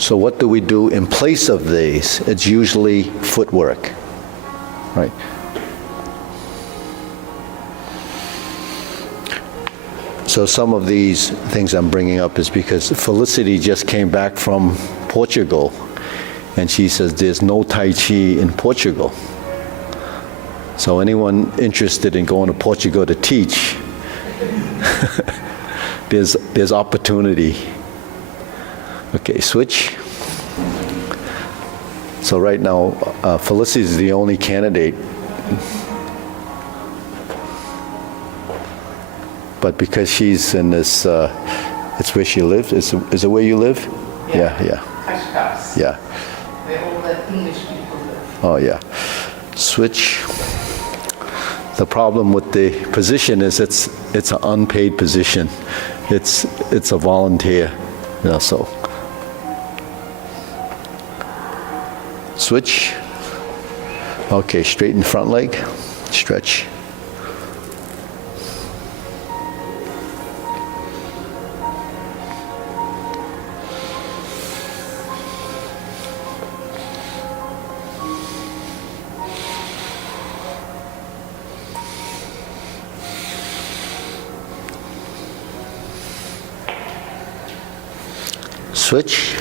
So what do we do in place of these? It's usually footwork, right? So some of these things I'm bringing up is because Felicity just came back from Portugal, and she says there's no Tai Chi in Portugal. So anyone interested in going to Portugal to teach, there's opportunity. Okay, switch. So right now, Felicity is the only candidate. But because she's in this, it's where she lives. Is it where you live? Yeah. Kashkas. Yeah. Where all the English people live. Oh, yeah. Switch. The problem with the position is it's an unpaid position. It's a volunteer, so. Switch. Okay, straighten front leg. Stretch. Switch.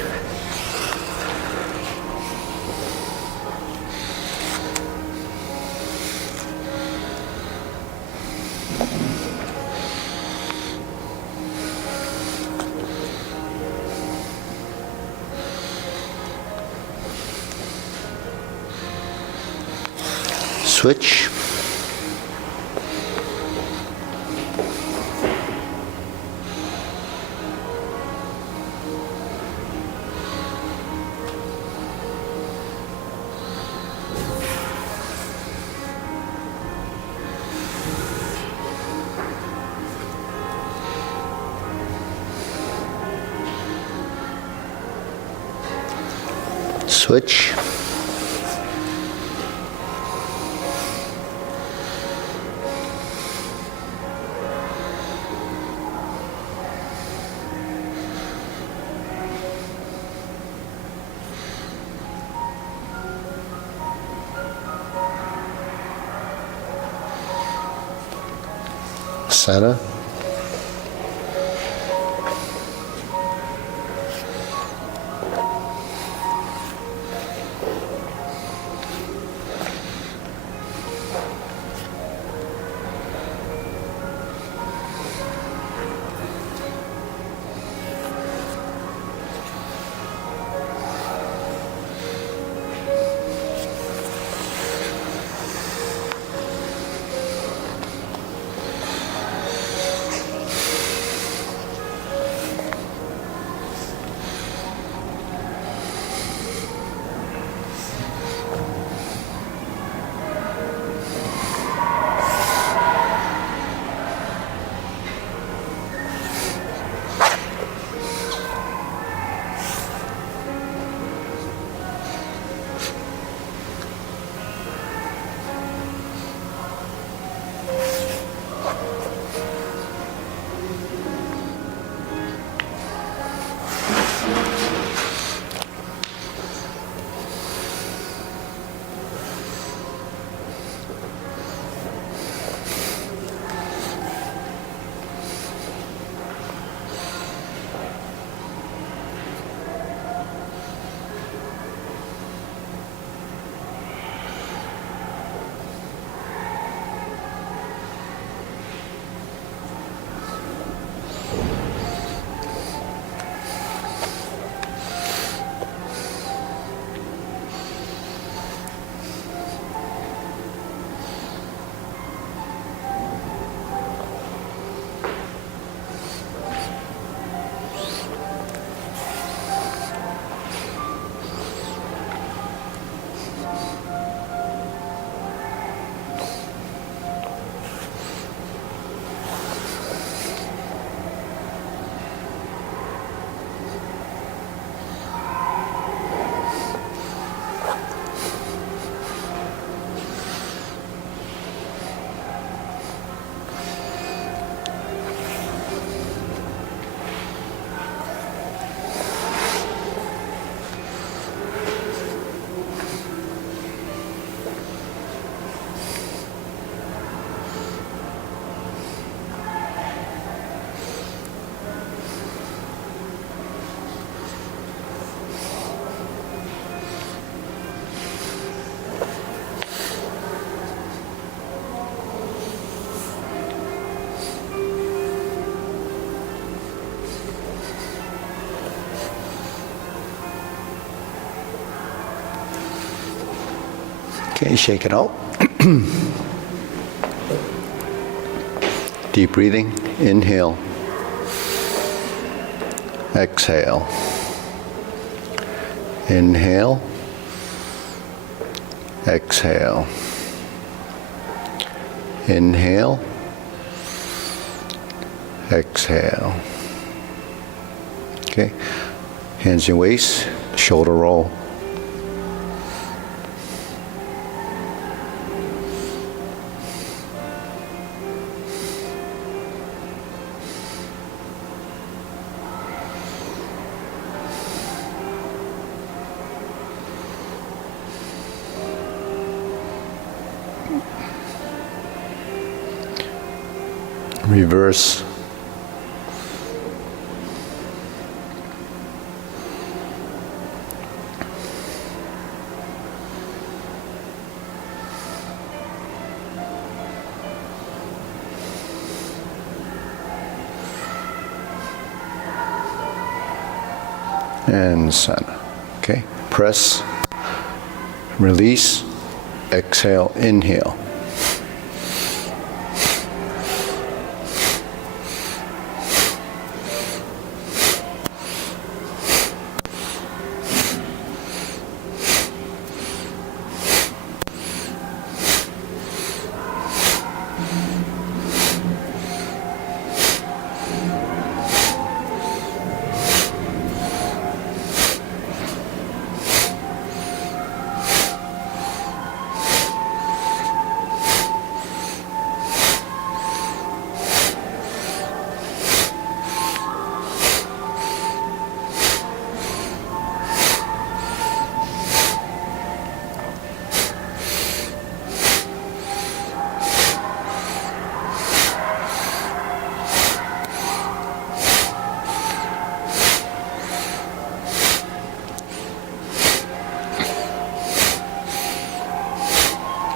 Switch. Switch. Center. Okay, shake it out. Deep breathing. Inhale. Exhale. Inhale. Exhale. Inhale. Exhale. Okay. Hands in waist, shoulder roll. Reverse. And center. Okay, press, release, exhale, inhale.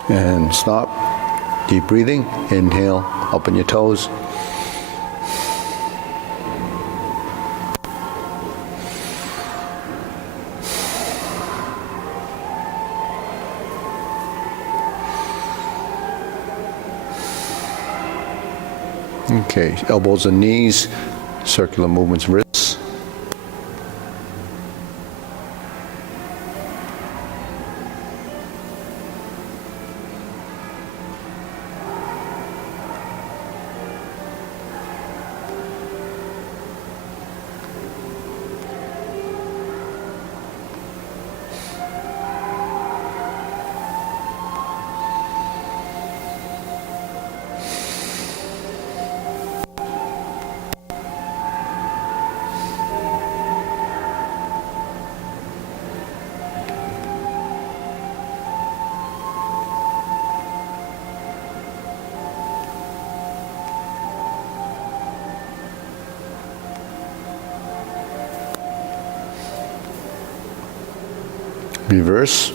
And stop. Deep breathing. Inhale. Open your toes. Okay, elbows and knees, circular movements, wrists. Reverse.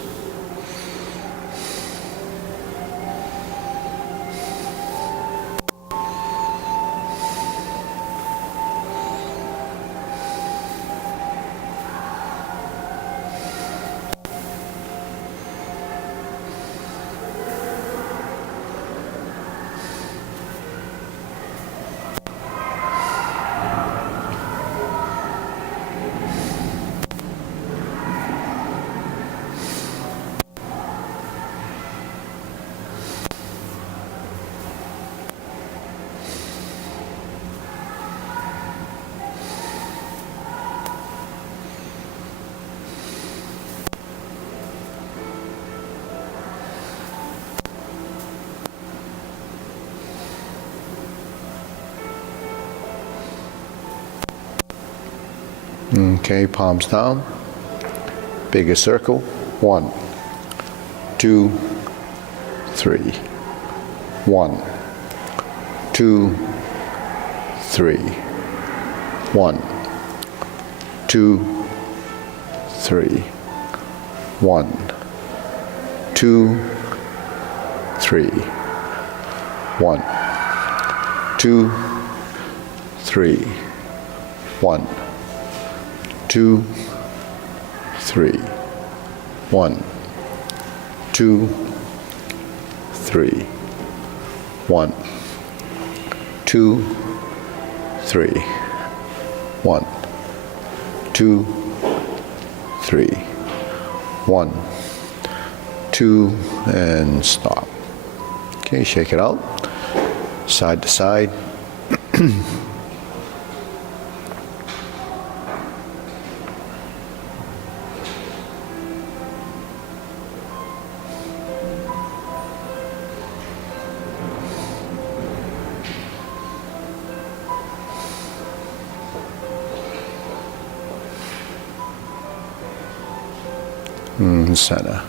Okay, palms down. Bigger circle. 1, 2, 3. 1, 2, 3. 1, 2, 3. 1, 2, 3. 1, 2, 3. 1, 2, 3. 1, 2, 3. 1, 2, 3. 1, 2, 3. 1, 2, and stop. Okay, shake it out. Side to side. Center.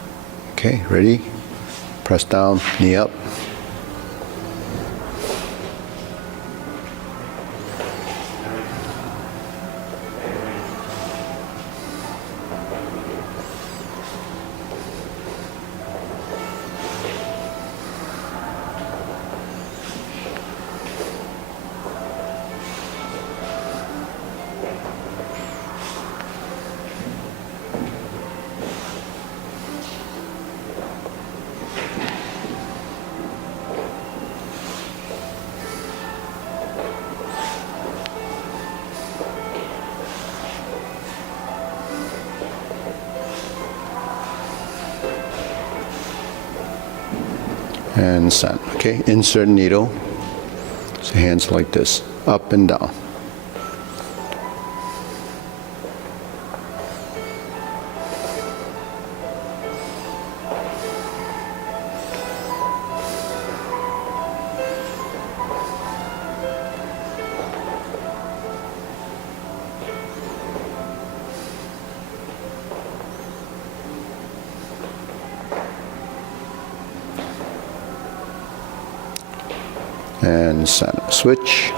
Okay, ready? Press down, knee up. And center. Okay, insert needle. So hands like this, up and down. And center. Switch.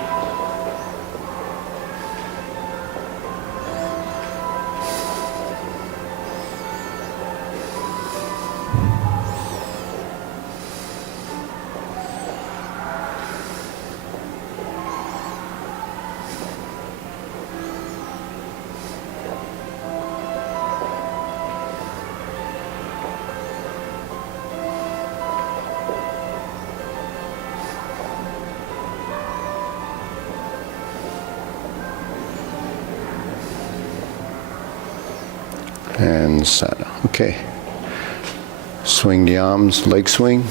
And center. Okay. Swing the arms, leg swing.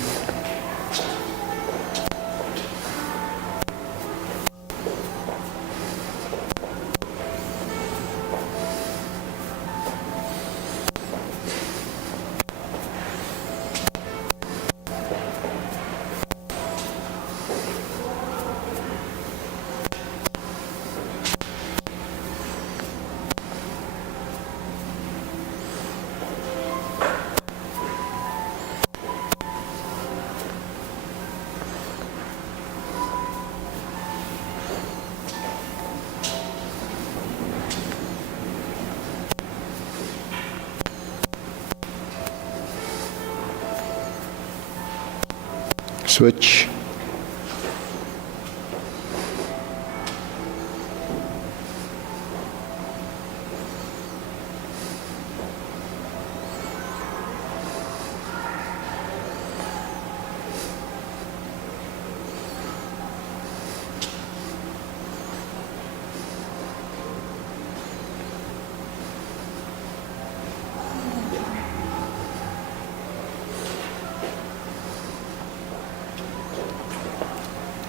Switch.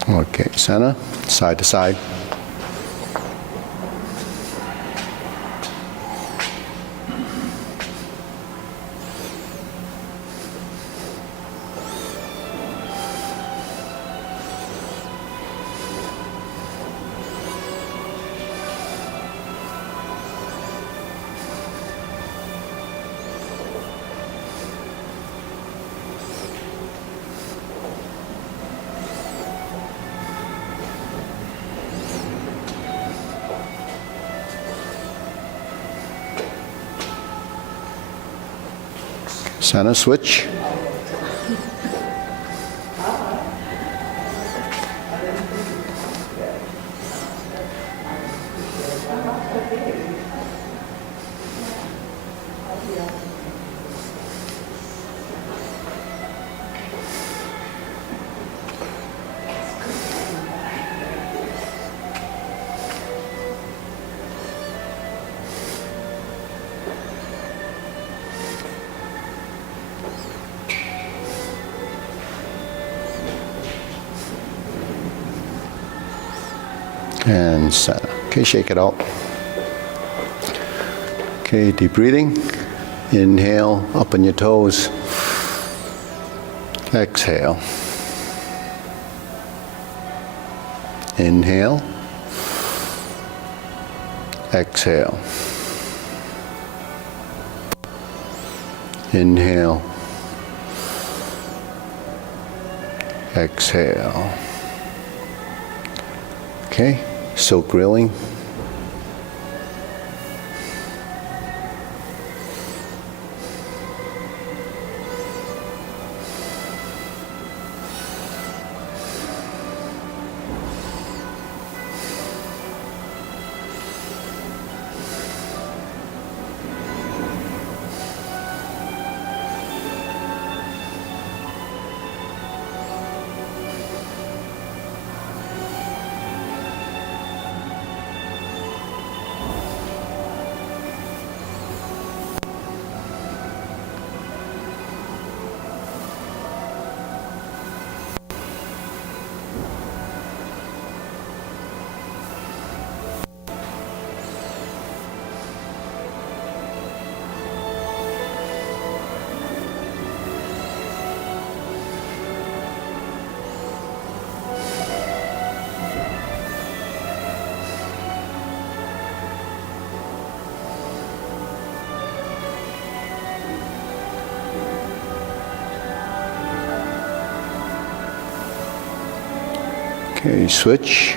Okay, center, side to side. Center, switch. And center. Okay, shake it out. Okay, deep breathing. Inhale, up on your toes. Exhale. Inhale. Exhale. Inhale. Exhale. Okay, silk grilling. Okay, switch.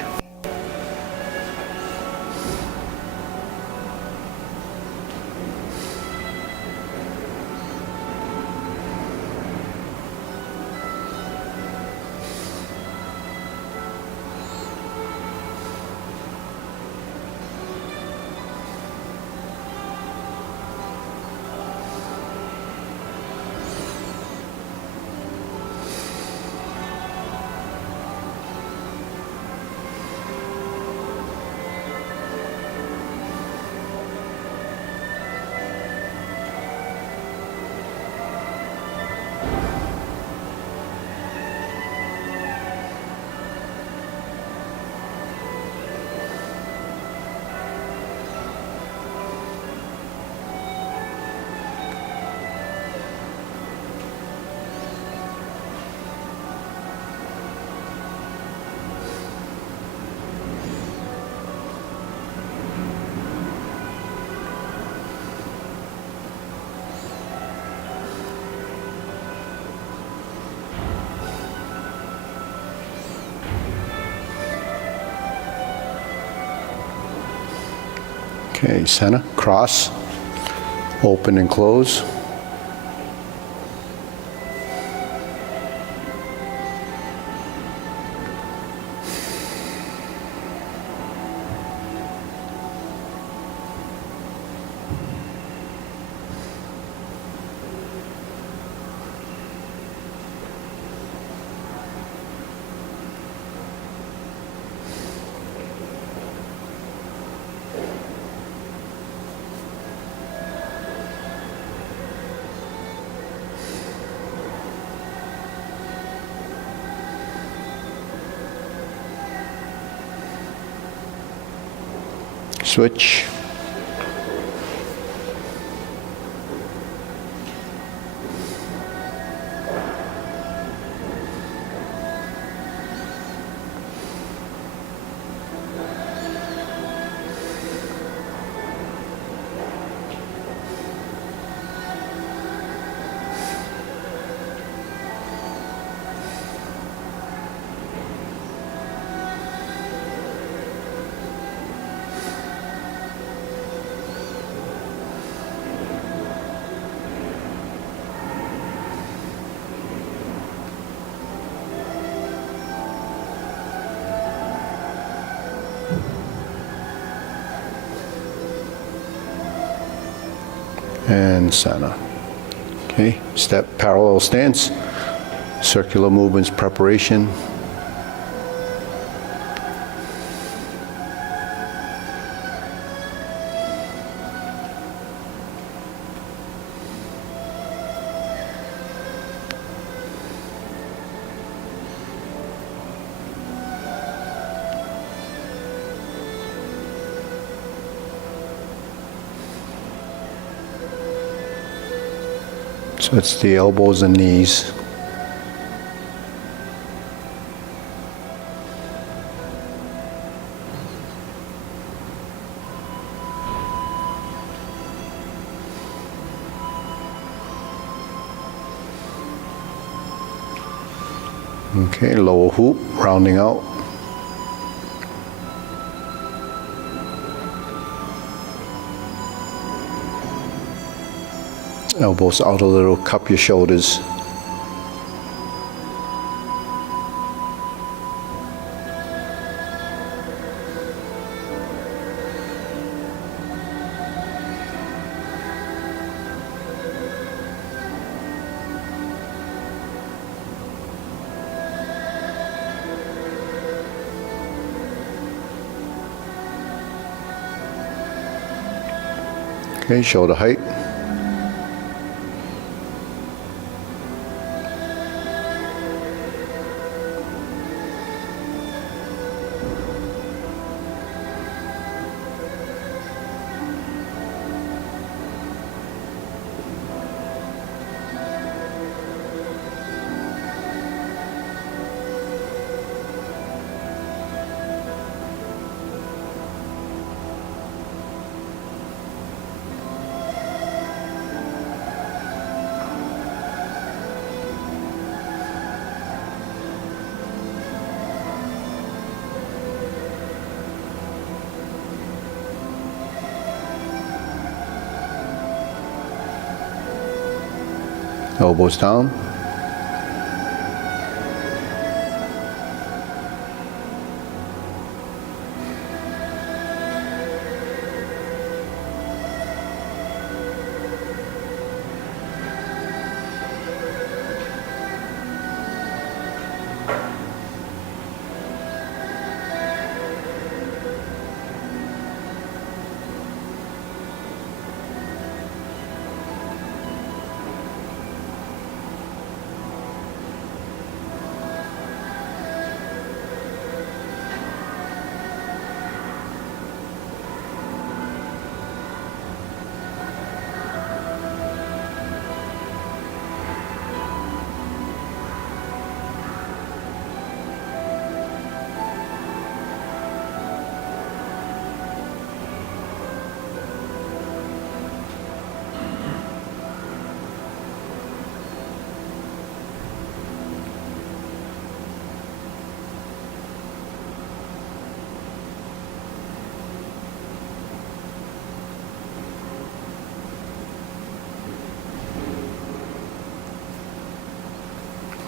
Okay, center, cross, open and close. Switch. And center. Okay, step parallel stance, circular movements preparation. So it's the elbows and knees. Okay, lower hoop, rounding out. Elbows out a little, cup your shoulders. Okay, shoulder height. Elbows down.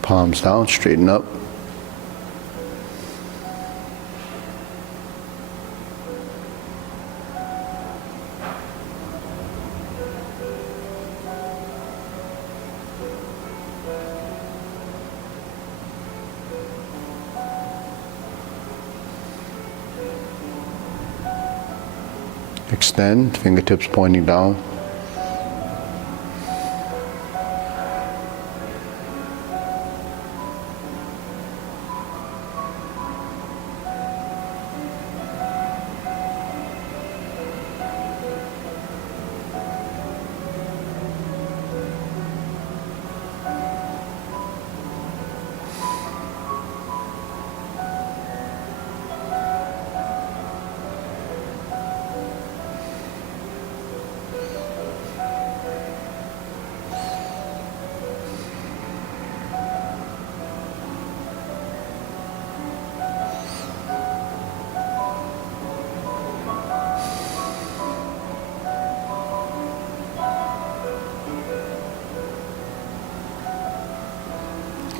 Palms down, straighten up. Extend, fingertips pointing down.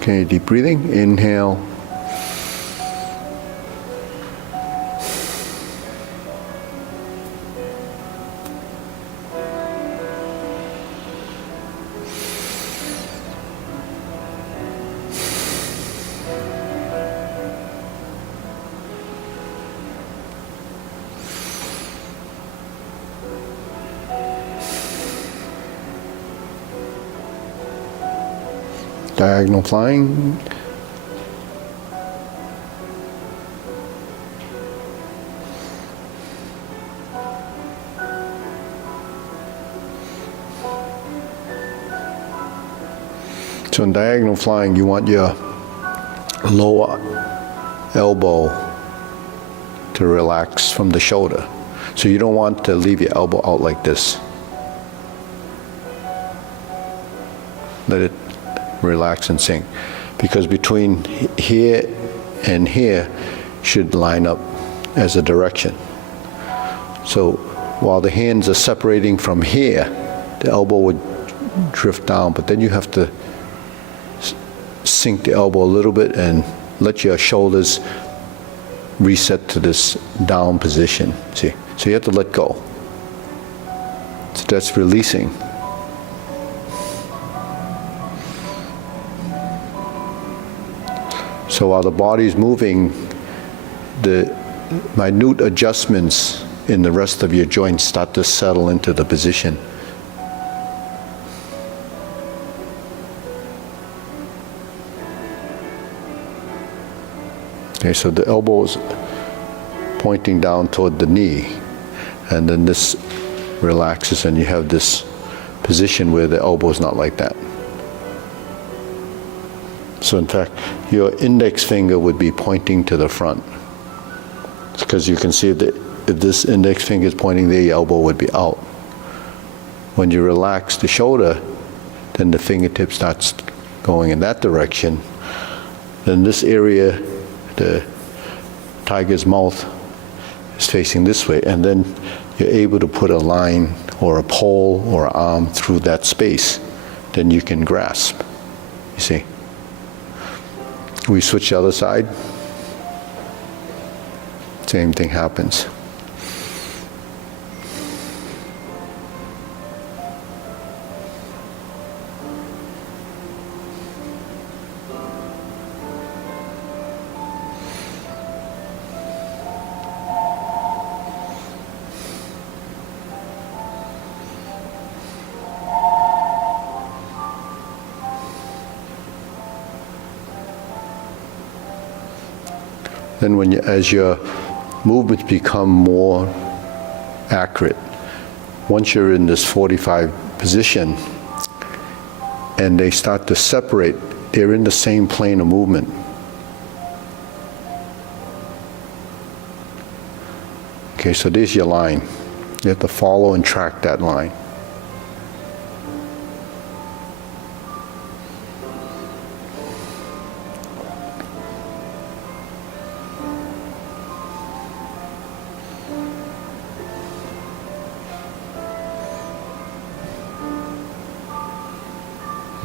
Okay, deep breathing, inhale. Diagonal flying. So in diagonal flying, you want your lower elbow to relax from the shoulder. So you don't want to leave your elbow out like this. Let it relax and sink. Because between here and here should line up as a direction. So while the hands are separating from here, the elbow would drift down, but then you have to sink the elbow a little bit and let your shoulders reset to this down position, see? So you have to let go. So that's releasing. So while the body is moving, the minute adjustments in the rest of your joints start to settle into the position. Okay, so the elbow is pointing down toward the knee, and then this relaxes and you have this position where the elbow is not like that. So in fact, your index finger would be pointing to the front. Because you can see that if this index finger is pointing there, your elbow would be out. When you relax the shoulder, then the fingertip starts going in that direction. Then this area, the tiger's mouth, is facing this way, and then you're able to put a line or a pole or an arm through that space. Then you can grasp, you see. We switch the other side, same thing happens. Then as your movements become more accurate, once you're in this 45 position and they start to separate, they're in the same plane of movement. Okay, so there's your line. You have to follow and track that line.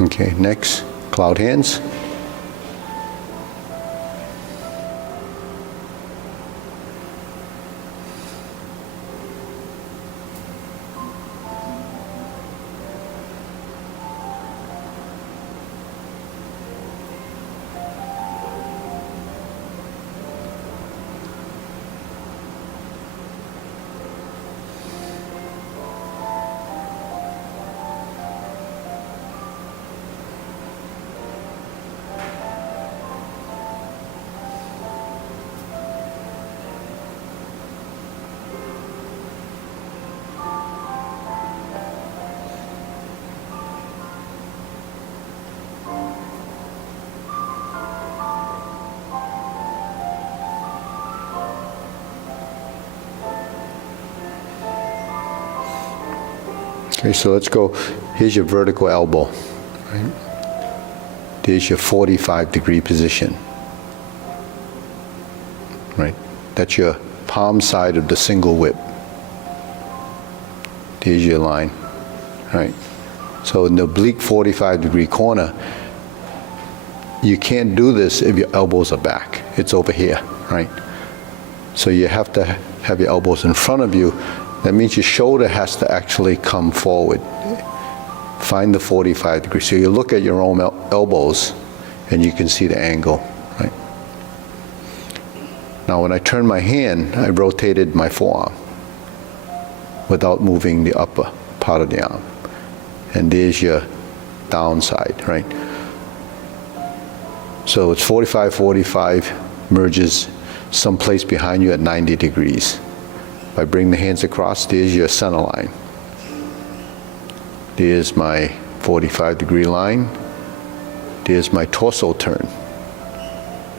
Okay, next, cloud hands. Okay, so let's go. Here's your vertical elbow. Right? There's your 45-degree position. Right? That's your palm side of the single whip. There's your line. Right? So in the oblique 45-degree corner, you can't do this if your elbows are back. It's over here, right? So you have to have your elbows in front of you. That means your shoulder has to actually come forward. Find the 45 degrees. So you look at your own elbows and you can see the angle, right? Now when I turn my hand, I rotated my forearm without moving the upper part of the arm. And there's your downside, right? So it's 45, 45, merges someplace behind you at 90 degrees. If I bring the hands across, there's your center line. There's my 45-degree line. there's my torso turn.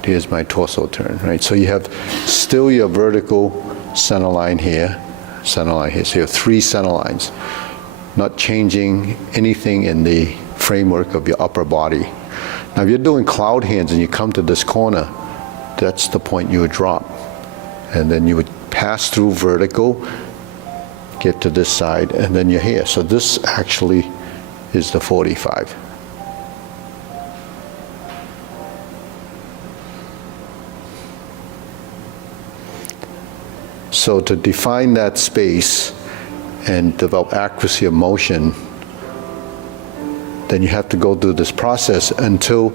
Here's my torso turn, right? So you have still your vertical center line here, center line here. So you have 3 center lines, not changing anything in the framework of your upper body. Now if you're doing cloud hands and you come to this corner, that's the point you would drop. And then you would pass through vertical, get to this side, and then you're here. So this actually is the 45. So to define that space and develop accuracy of motion, then you have to go through this process until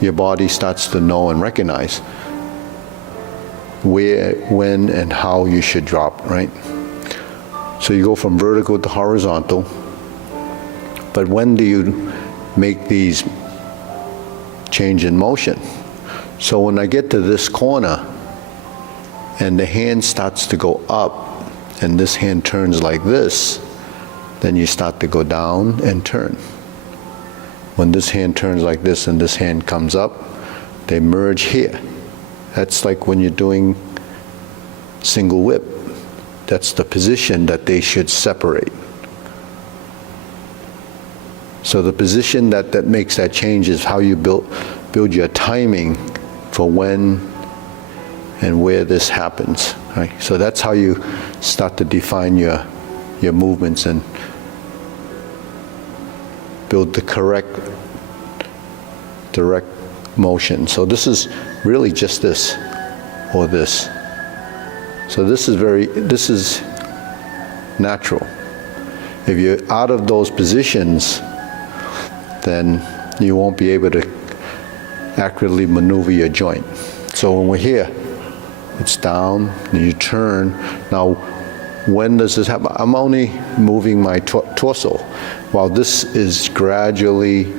your body starts to know and recognize where, when, and how you should drop, right? So you go from vertical to horizontal, but when do you make these change in motion? So when I get to this corner, and the hand starts to go up, and this hand turns like this, then you start to go down and turn. When this hand turns like this and this hand comes up, they merge here. That's like when you're doing single whip. That's the position that they should separate. So the position that makes that change is how you build your timing for when and where this happens, right? So that's how you start to define your movements and build the correct direct motion. So this is really just this or this. So this is natural. If you're out of those positions, then you won't be able to accurately maneuver your joint. So when we're here, it's down, and you turn. Now, when does this happen? I'm only moving my torso, while this is gradually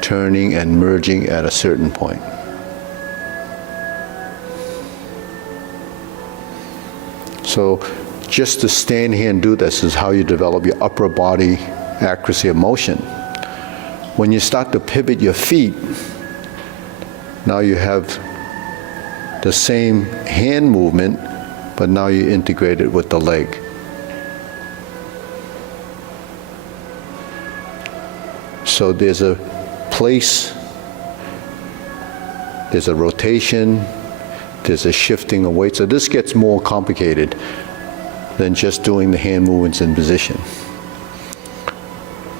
turning and merging at a certain point. So just to stand here and do this is how you develop your upper body accuracy of motion. When you start to pivot your feet, now you have the same hand movement, but now you integrate it with the leg. So there's a place, there's a rotation, there's a shifting of weight. So this gets more complicated than just doing the hand movements in position.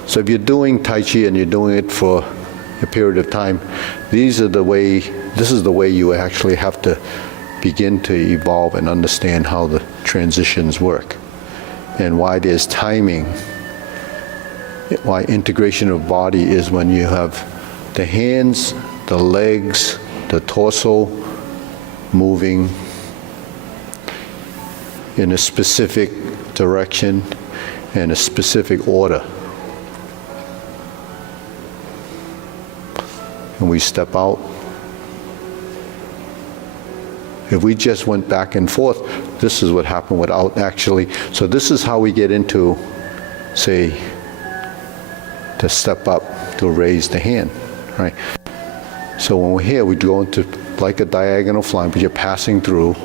So if you're doing Tai Chi and you're doing it for a period of time, this is the way you actually have to begin to evolve and understand how the transitions work and why there's timing, why integration of body is when you have the hands, the legs, the torso moving in a specific direction and a specific order. And we step out. If we just went back and forth, this is what happened without actually. So this is how we get into, say, to step up, to raise the hand, right? So when we're here, we go into like a diagonal flying, but you're passing through,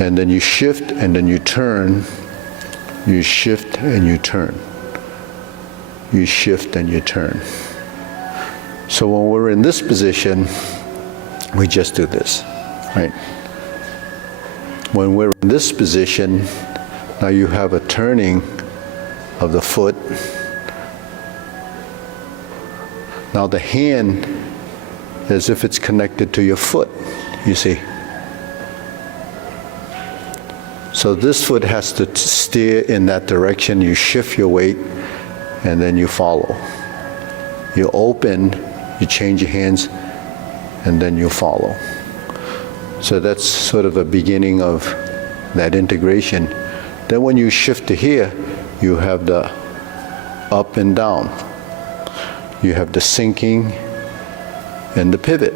and then you shift, and then you turn, you shift, and you turn. You shift, and you turn. So when we're in this position, we just do this, right? When we're in this position, now you have a turning of the foot. Now the hand, as if it's connected to your foot, you see. So this foot has to steer in that direction. You shift your weight, and then you follow. You open, you change your hands, and then you follow. So that's sort of a beginning of that integration. Then when you shift to here, you have the up and down. You have the sinking and the pivot.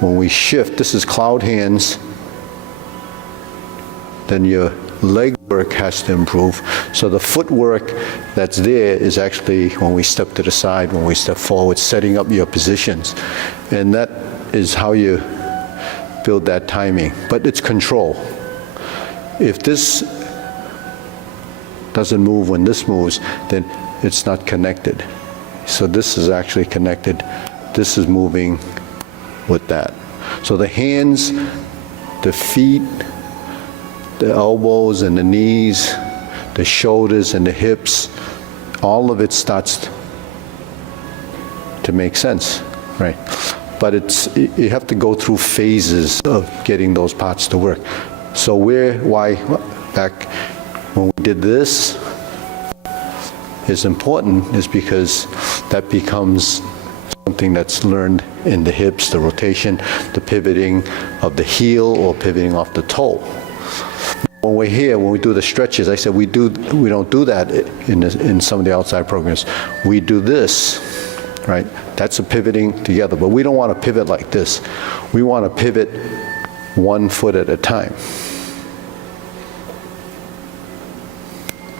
When we shift, this is cloud hands, then you're leg work has to improve. So the footwork that's there is actually when we step to the side, when we step forward, setting up your positions. And that is how you build that timing. But it's control. If this doesn't move when this moves, then it's not connected. So this is actually connected. This is moving with that. So the hands, the feet, the elbows and the knees, the shoulders and the hips, all of it starts to make sense, right? But you have to go through phases of getting those parts to work. So why back when we did this is important is because that becomes something that's learned in the hips, the rotation, the pivoting of the heel or pivoting off the toe. When we're here, when we do the stretches, I said we don't do that in some of the outside programs. We do this, right? That's a pivoting together, but we don't want to pivot like this. We want to pivot 1 foot at a time.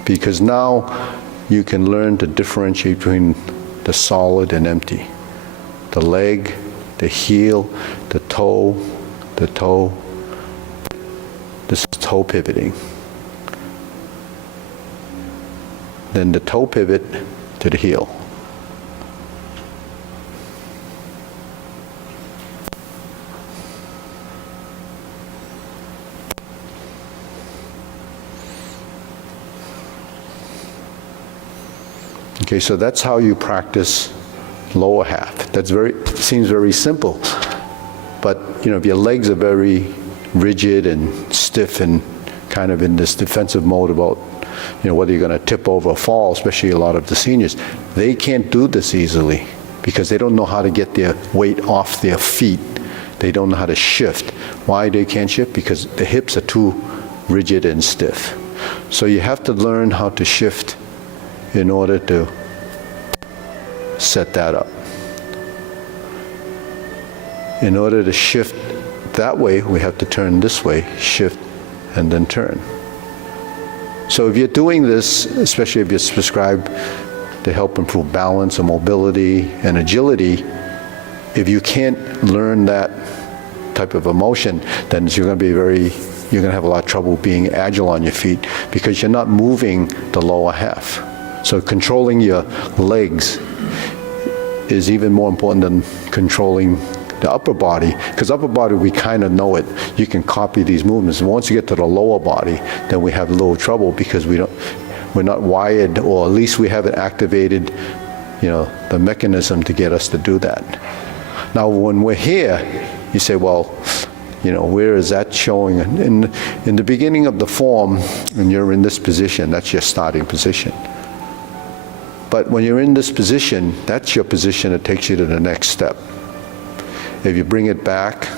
Because now you can learn to differentiate between the solid and empty. The leg, the heel, the toe. This is toe pivoting. Then the toe pivot to the heel. Okay, so that's how you practice lower half. Seems very simple, but if your legs are very rigid and stiff and kind of in this defensive mode about whether you're going to tip over or fall, especially a lot of the seniors, they can't do this easily because they don't know how to get their weight off their feet. They don't know how to shift. Why they can't shift? Because the hips are too rigid and stiff. So you have to learn how to shift in order to set that up. In order to shift that way, we have to turn this way, shift, and then turn. So if you're doing this, especially if you're prescribed to help improve balance and mobility and agility, if you can't learn that type of emotion, then you're going to have a lot of trouble being agile on your feet because you're not moving the lower half. So controlling your legs is even more important than controlling the upper body, because upper body, we kind of know it. You can copy these movements. And once you get to the lower body, then we have a little trouble because we're not wired, or at least we haven't activated, the mechanism to get us to do that. Now, when we're here, you say, well, where is that showing? In the beginning of the form, when you're in this position, that's your starting position. But when you're in this position, that's your position that takes you to the next step. If you bring it back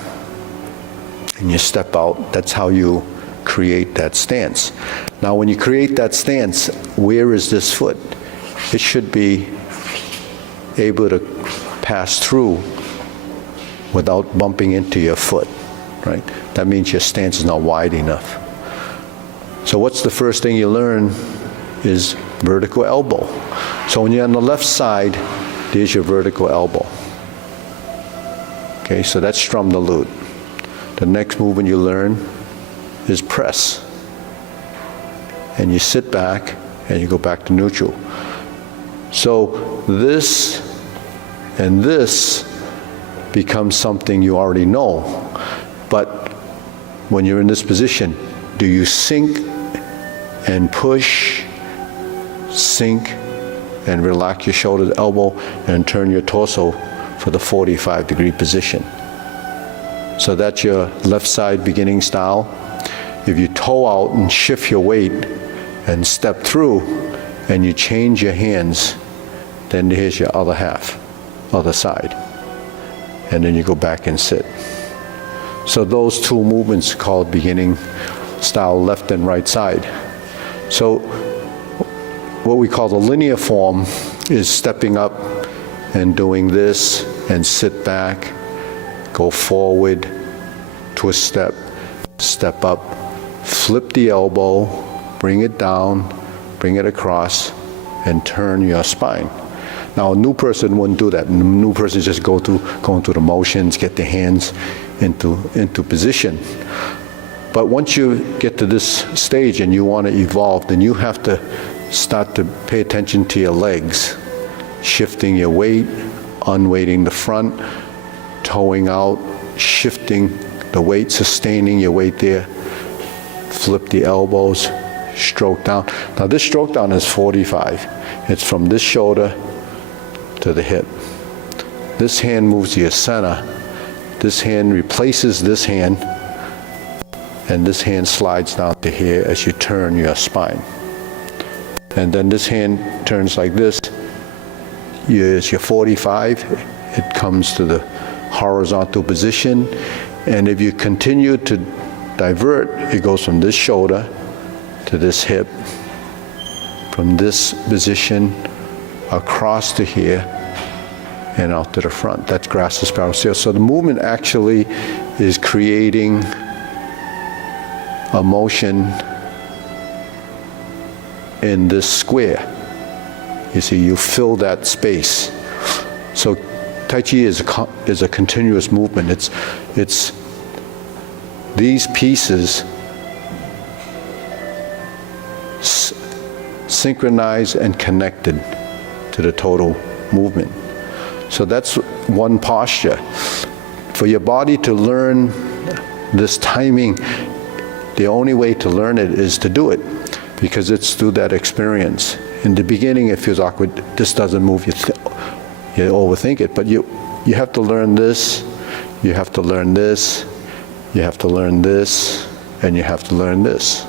and you step out, that's how you create that stance. Now, when you create that stance, where is this foot? It should be able to pass through without bumping into your foot, right? That means your stance is not wide enough. So what's the first thing you learn is vertical elbow. So when you're on the left side, there's your vertical elbow. Okay, so that's strum the lute. The next movement you learn is press. And you sit back and you go back to neutral. So this and this becomes something you already know. But when you're in this position, do you sink and push, sink and relax your shoulder to elbow and turn your torso for the 45-degree position? So that's your left side beginning style. If you toe out and shift your weight and step through and you change your hands, then here's your other half, other side. And then you go back and sit. So those two movements called beginning style left and right side. So what we call the linear form is stepping up and doing this and sit back, go forward, twist step, step up, flip the elbow, bring it down, bring it across, and turn your spine. Now, a new person wouldn't do that. A new person just going through the motions, get their hands into position. But once you get to this stage and you want to evolve, then you have to start to pay attention to your legs, shifting your weight, unweighting the front, toeing out, shifting the weight, sustaining your weight there. Flip the elbows, stroke down. Now this stroke down is 45. It's from this shoulder to the hip. This hand moves to your center. This hand replaces this hand, and this hand slides down to here as you turn your spine. And then this hand turns like this. As you're 45, it comes to the horizontal position. And if you continue to divert, it goes from this shoulder to this hip, from this position across to here and out to the front. That's grass to spiral stairs. So the movement actually is creating a motion in this square. You see, you fill that space. So Tai Chi is a continuous movement. It's these pieces synchronized and connected to the total movement. So that's one posture. For your body to learn this timing, the only way to learn it is to do it, because it's through that experience. In the beginning, it feels awkward. This doesn't move. You overthink it, but you have to learn this. You have to learn this. You have to learn this, and you have to learn this,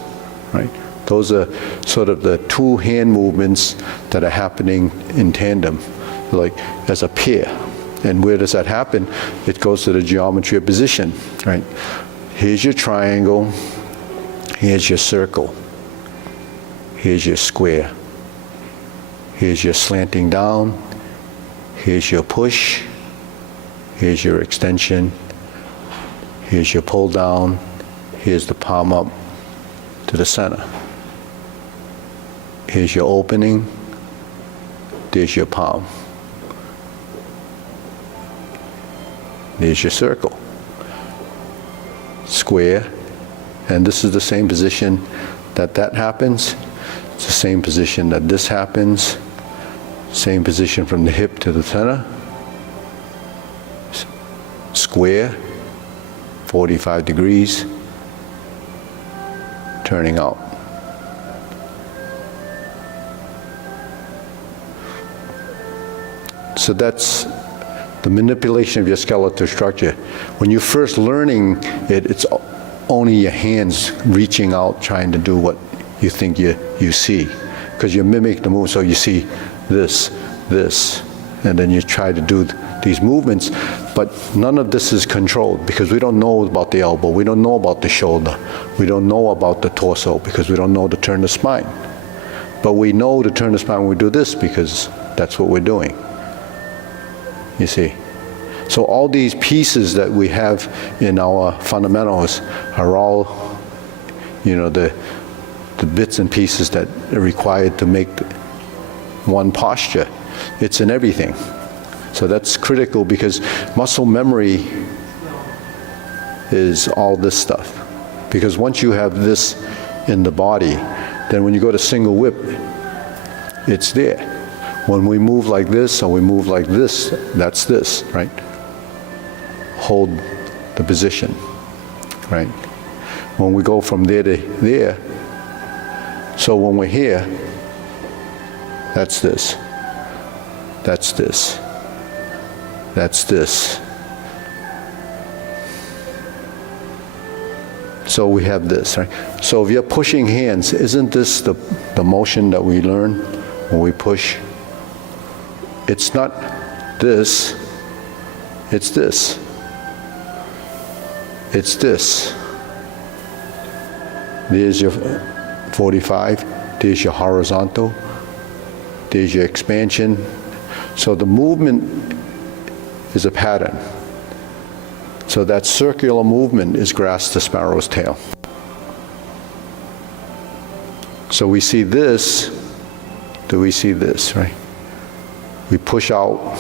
right? Those are sort of the two hand movements that are happening in tandem, like as a pair. And where does that happen? It goes to the geometry of position, right? Here's your triangle. Here's your circle. Here's your square. Here's your slanting down. Here's your push. Here's your extension. Here's your pull down. Here's the palm up to the center. Here's your opening. There's your palm. There's your circle. Square. And this is the same position that happens. It's the same position that this happens. Same position from the hip to the center. Square. 45 degrees. Turning out. So that's the manipulation of your skeletal structure. When you're first learning it, it's only your hands reaching out, trying to do what you think you see. Because you mimic the move, so you see this, and then you try to do these movements, but none of this is controlled because we don't know about the elbow, we don't know about the shoulder, we don't know about the torso because we don't know to turn the spine. But we know to turn the spine when we do this because that's what we're doing. You see? So all these pieces that we have in our fundamentals are all, the bits and pieces that are required to make one posture. It's in everything. So that's critical because muscle memory is all this stuff. Because once you have this in the body, then when you go to single whip, it's there. When we move like this or we move like this, that's this, right? Hold the position, right? When we go from there to there, so when we're here, that's this, that's this, that's this. So we have this, right? So if you're pushing hands, isn't this the motion that we learn when we push? It's not this, it's this. It's this. There's your 45, there's your horizontal, there's your expansion. So the movement is a pattern. So that circular movement is grass to sparrow's tail. So we see this, do we see this, right? We push out,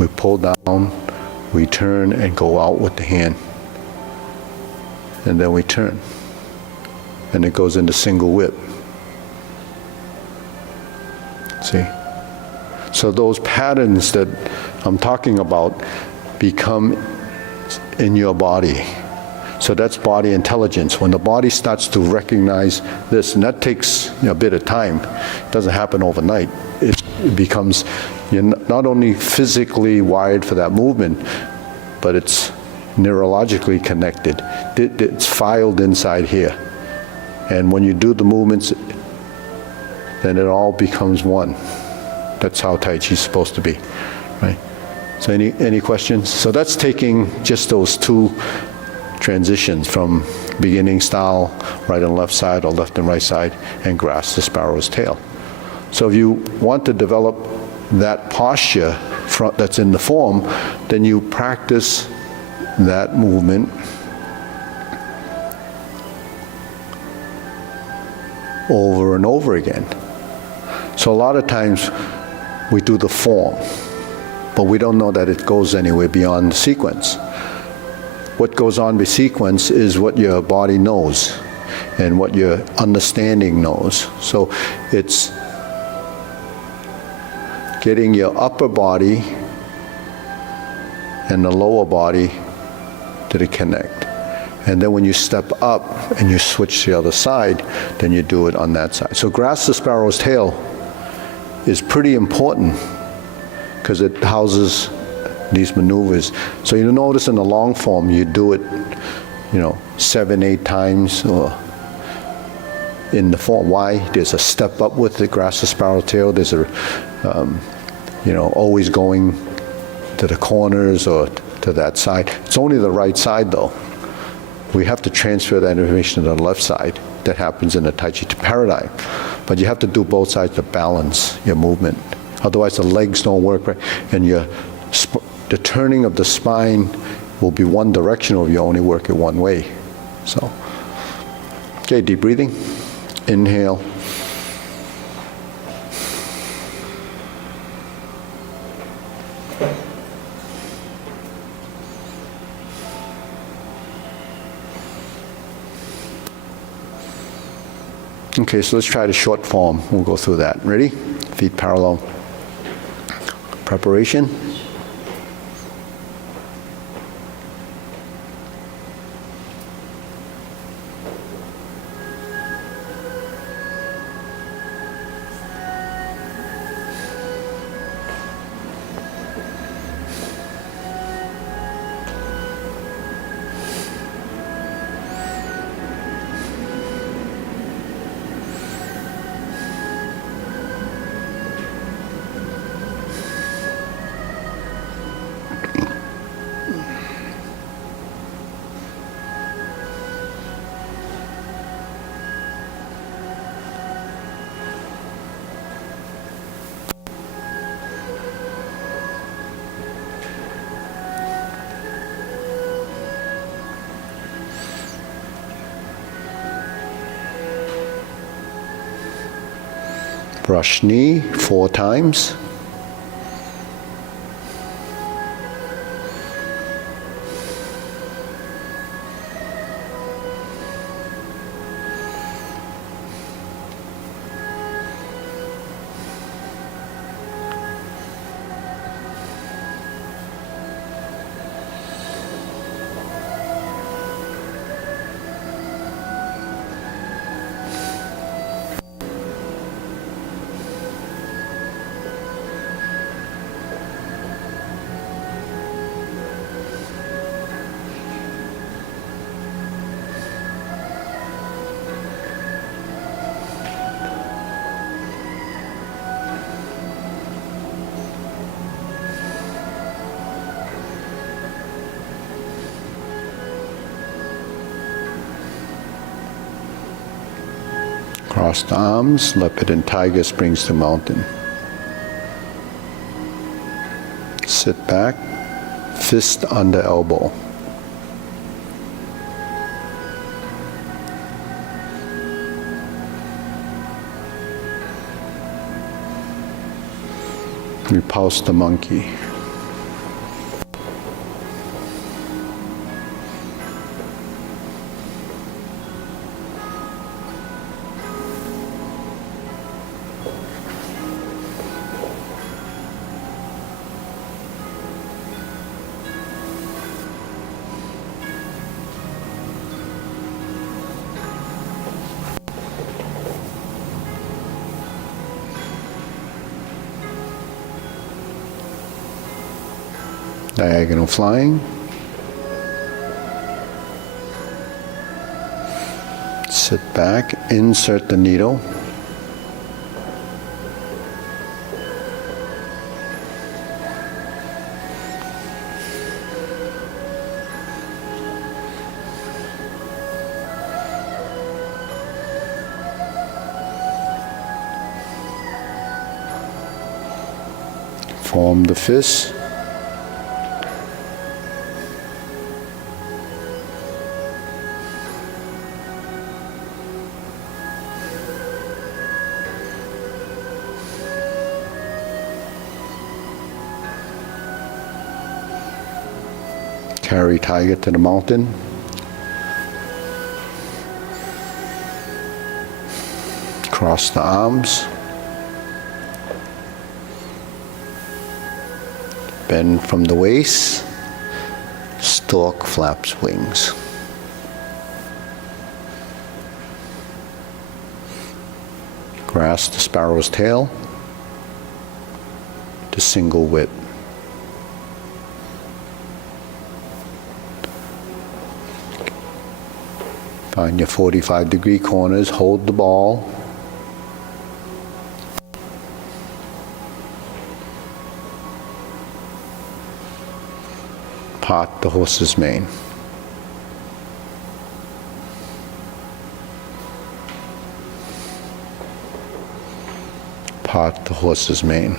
we pull down, we turn and go out with the hand. And then we turn. And it goes into single whip. See? So those patterns that I'm talking about become in your body. So that's body intelligence. When the body starts to recognize this, and that takes a bit of time. It doesn't happen overnight. It becomes, you're not only physically wired for that movement, but it's neurologically connected. It's filed inside here. And when you do the movements, then it all becomes one. That's how Tai Chi is supposed to be, right? So any questions? So that's taking just those two transitions from beginning style, right and left side, or left and right side, and grasp the sparrow's tail. So if you want to develop that posture that's in the form, then you practice that movement over and over again. So a lot of times we do the form, but we don't know that it goes anywhere beyond the sequence. What goes on the sequence is what your body knows and what your understanding knows. So it's getting your upper body and the lower body to connect. And then when you step up and you switch to the other side, then you do it on that side. So grasp the sparrow's tail is pretty important because it houses these maneuvers. So you notice in the long form, you do it, 7, 8 times or in the form. Why? There's a step up with the grasp the sparrow tail. There's a, always going to the corners or to that side. It's only the right side though. We have to transfer that information to the left side. That happens in the Tai Chi Paradigm. But you have to do both sides to balance your movement. Otherwise the legs don't work right. And the turning of the spine will be one directional if you only work it one way. So, okay, deep breathing. Inhale. Okay, so let's try the short form. We'll go through that. Ready? Feet parallel. Preparation. Brush knee 4 times. Crossed arms, leopard and tiger springs to mountain. Sit back, fist under elbow. Repulse the monkey. Diagonal flying. Sit back, insert the needle. Form the fist. Carry tiger to the mountain. Cross the arms. Bend from the waist. Stork flaps wings. Grasp the sparrow's tail. To single whip. Find your 45-degree corners, hold the ball. Part the horse's mane. Part the horse's mane.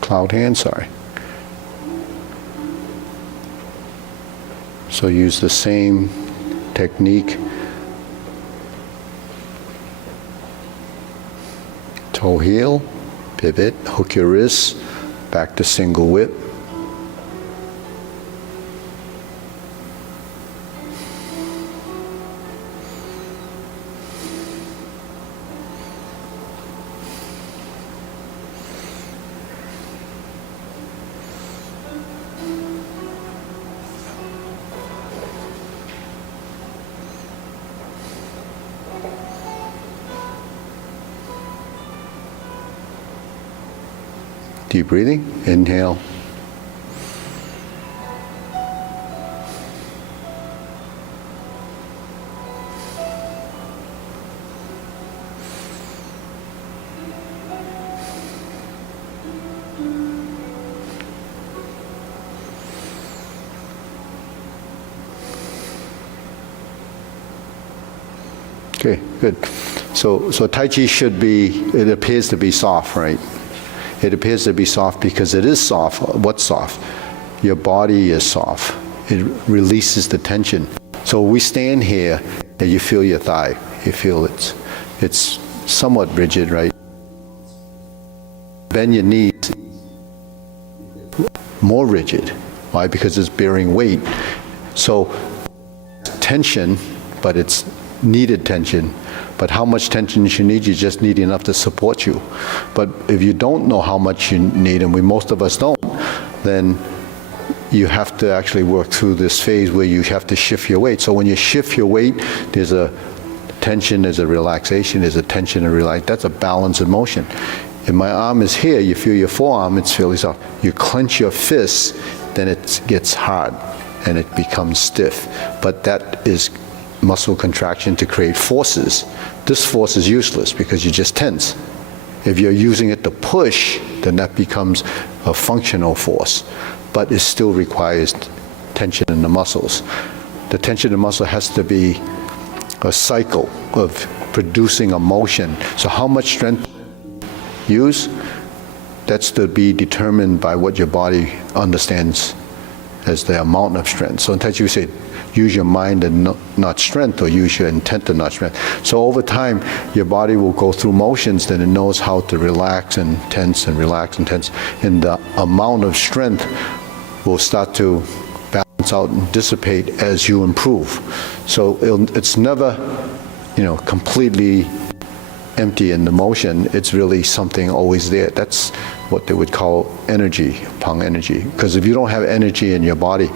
Cloud hand, sorry. So use the same technique. Toe heel, pivot, hook your wrists, back to single whip. Deep breathing, inhale. Okay, good. So Tai Chi should be, it appears to be soft, right? It appears to be soft because it is soft. What's soft? Your body is soft. It releases the tension. So we stand here and you feel your thigh. You feel it's somewhat rigid, right? Bend your knees, more rigid. Why? Because it's bearing weight. So tension, but it's needed tension. But how much tension you need, you just need enough to support you. But if you don't know how much you need, and most of us don't, then you have to actually work through this phase where you have to shift your weight. So when you shift your weight, there's a tension, there's a relaxation, there's a tension and relax. That's a balance in motion. If my arm is here, you feel your forearm, it's fairly soft. You clench your fists, then it gets hard and it becomes stiff. But that is muscle contraction to create forces. This force is useless because you just tense. If you're using it to push, then that becomes a functional force, but it still requires tension in the muscles. The tension in the muscle has to be a cycle of producing a motion. So how much strength you use, that's to be determined by what your body understands as the amount of strength. So in Tai Chi we say, use your mind and not strength, or use your intent and not strength. So over time, your body will go through motions, then it knows how to relax and tense and relax and tense. And the amount of strength will start to balance out and dissipate as you improve. So it's never, completely empty in the motion. It's really something always there. That's what they would call energy, pang energy. Because if you don't have energy in your body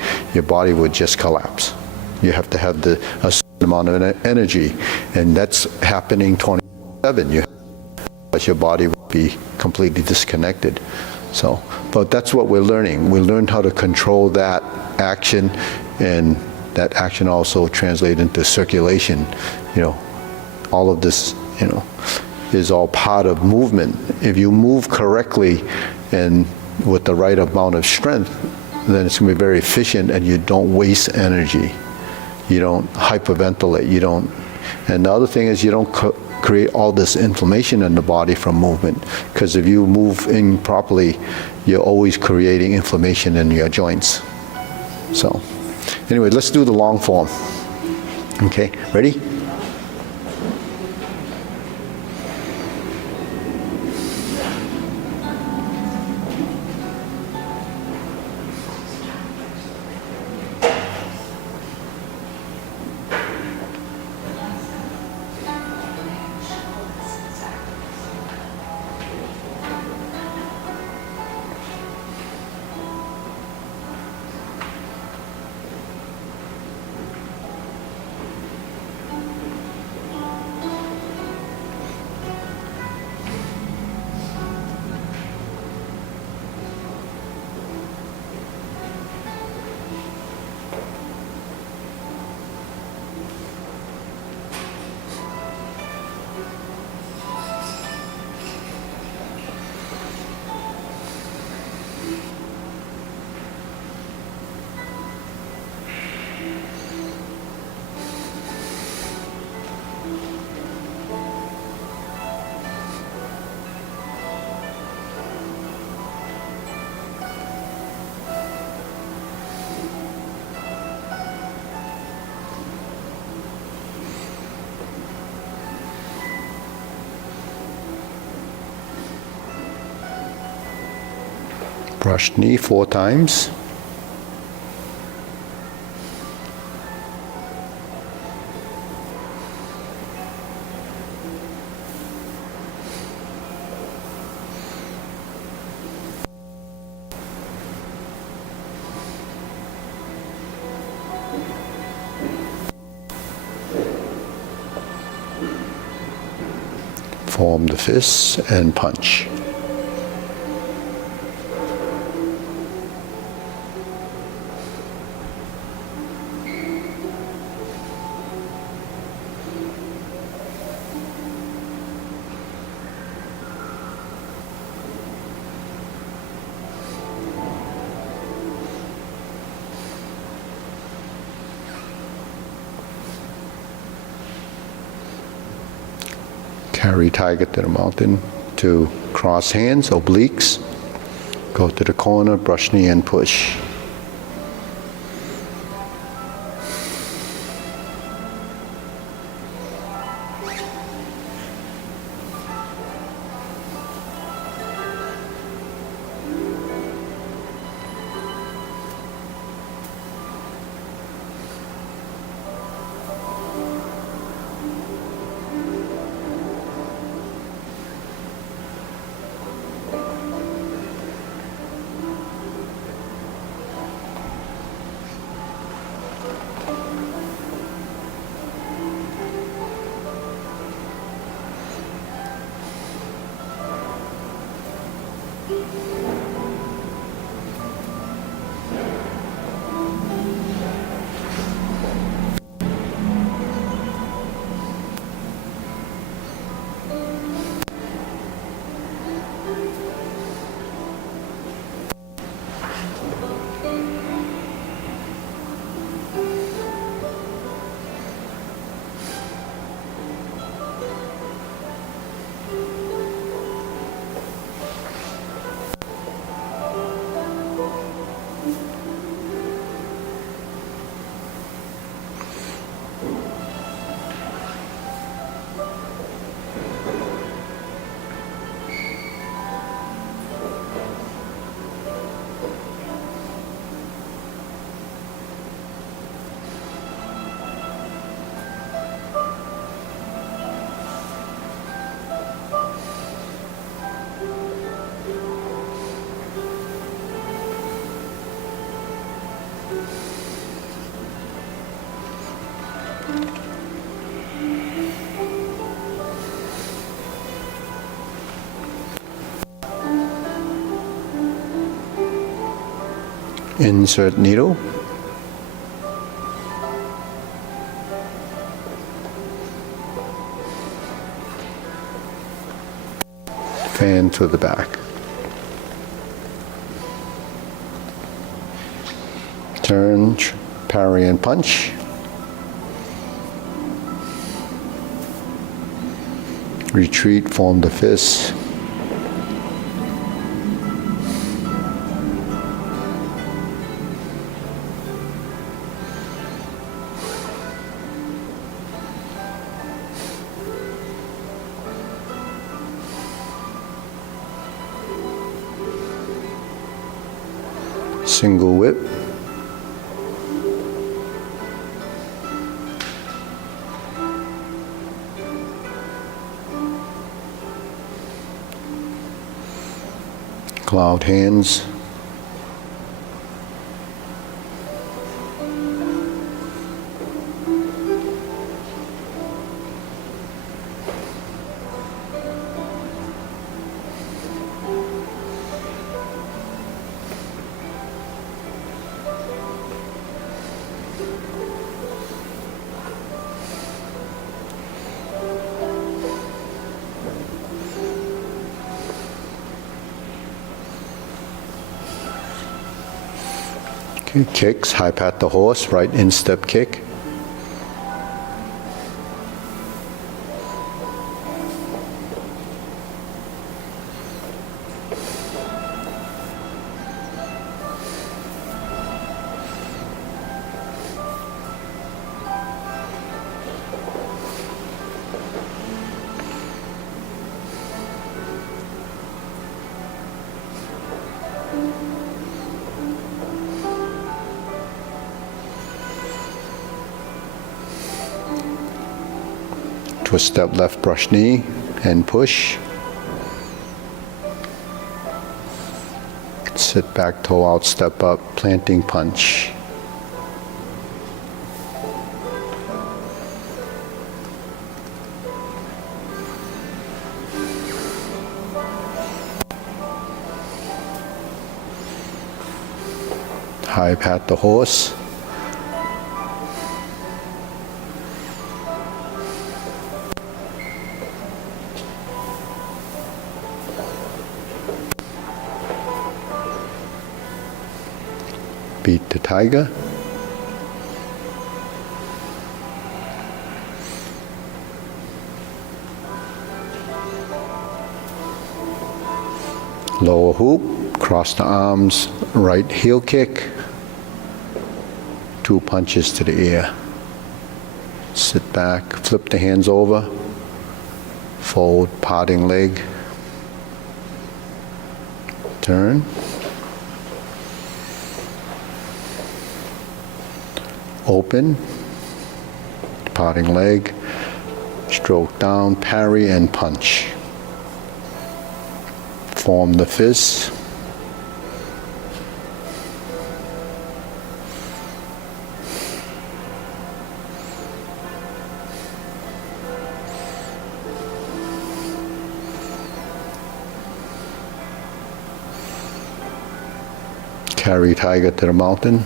would just collapse. You have to have a certain amount of energy, and that's happening 24/7. But your body will be completely disconnected. So, but that's what we're learning. We learned how to control that action, and that action also translates into circulation. All of this, is all part of movement. If you move correctly and with the right amount of strength, then it's going to be very efficient, and you don't waste energy. You don't hyperventilate. And the other thing is you don't create all this inflammation in the body from movement, because if you move improperly, you're always creating inflammation in your joints. So anyway, let's do the long form. Okay, ready? Brush knee 4 times. Form the fists and punch. Carry tiger to the mountain to cross hands, obliques. Go to the corner, brush knee and push. Insert needle. Fan to the back. Turn, parry and punch. Retreat, form the fist. Single whip. Cloud hands. Okay, kicks, high pat the horse, right instep kick. Twist step left brush knee and push. Sit back, toe out, step up, planting punch. High pat the horse. Beat the tiger. Lower hoop, cross the arms, right heel kick. 2 punches to the ear. Sit back, flip the hands over, fold, parting leg. Turn. Open, parting leg, stroke down, parry and punch. Form the fist. Carry tiger to the mountain.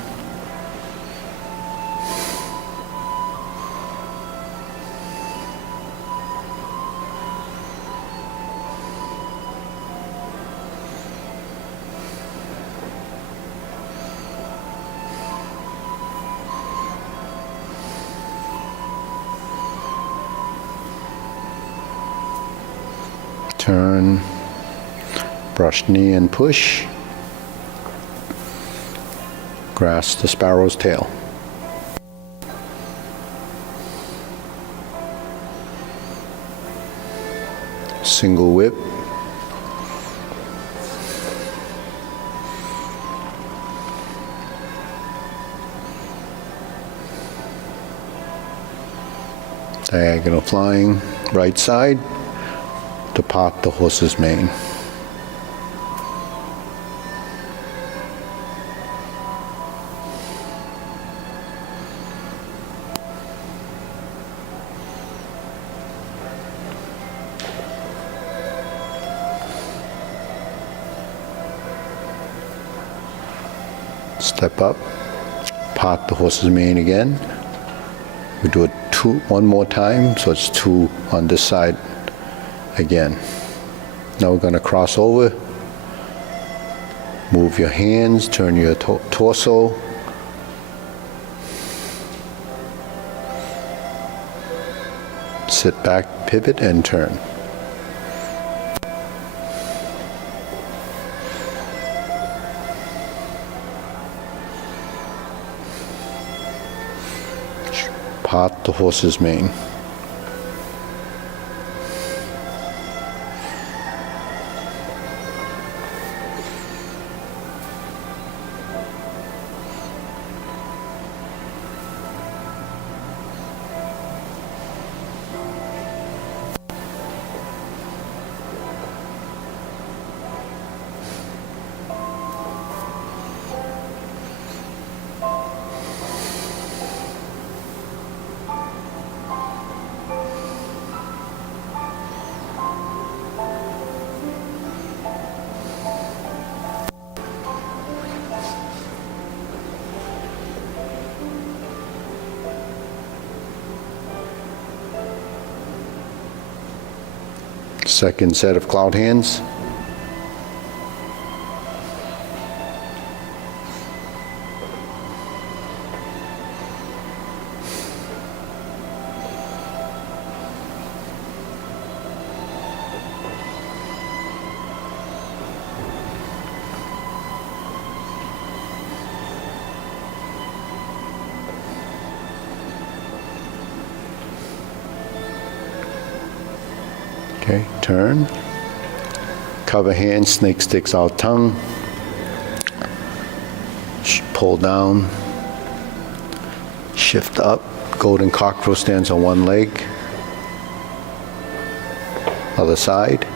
Turn, brush knee and push. Grasp the sparrow's tail. Single whip. Diagonal flying, right side, to part the horse's mane. Step up, part the horse's mane again. We do it one more time, so it's 2 on this side again. Now we're going to cross over. Move your hands, turn your torso. Sit back, pivot, and turn. Part the horse's mane. Second set of cloud hands. Okay, turn. Cover hand, snake sticks out tongue. Pull down. Shift up. Golden cockcrow stands on one leg. Other side.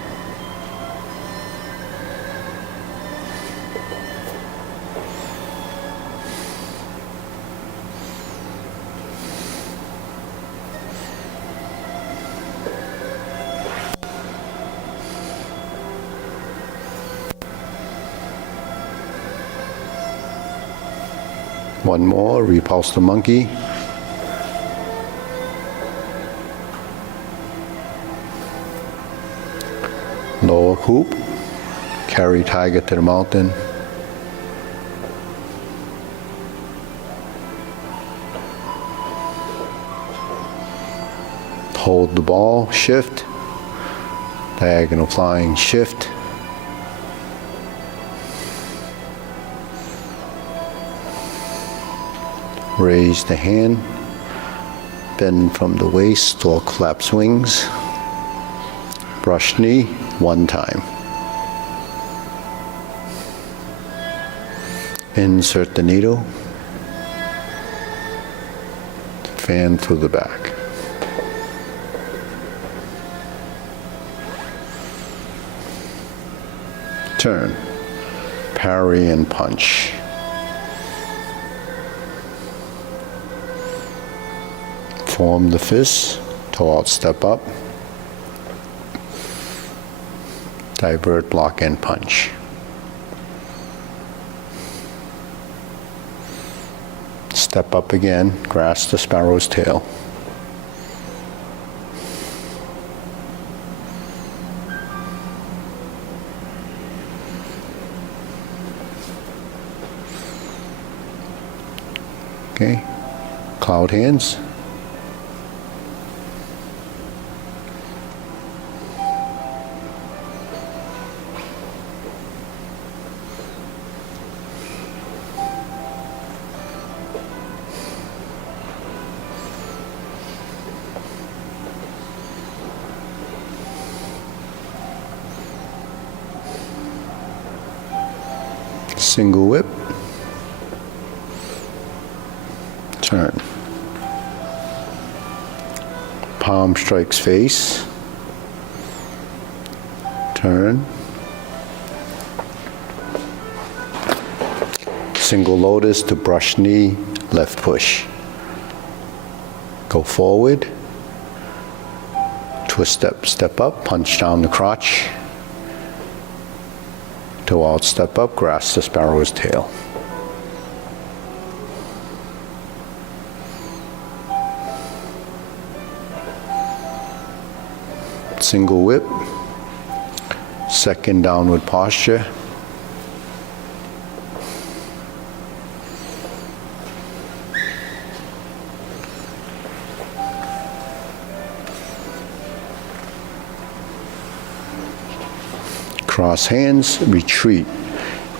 One more, repulse the monkey. Lower hoop, carry tiger to the mountain. Hold the ball, shift. Diagonal flying, shift. Raise the hand, bend from the waist, stork flaps wings, brush knee, 1 time. Insert the needle, fan through the back. Turn, parry and punch. Form the fist, toe out, step up. Divert, block, and punch. Step up again, grasp the sparrow's tail. Okay, cloud hands. Single whip, turn. Palm strikes face, turn. Single lotus to brush knee, left push. Go forward, twist step, step up, punch down the crotch. Toe out, step up, grasp the sparrow's tail. single whip, second downward posture, cross hands, retreat,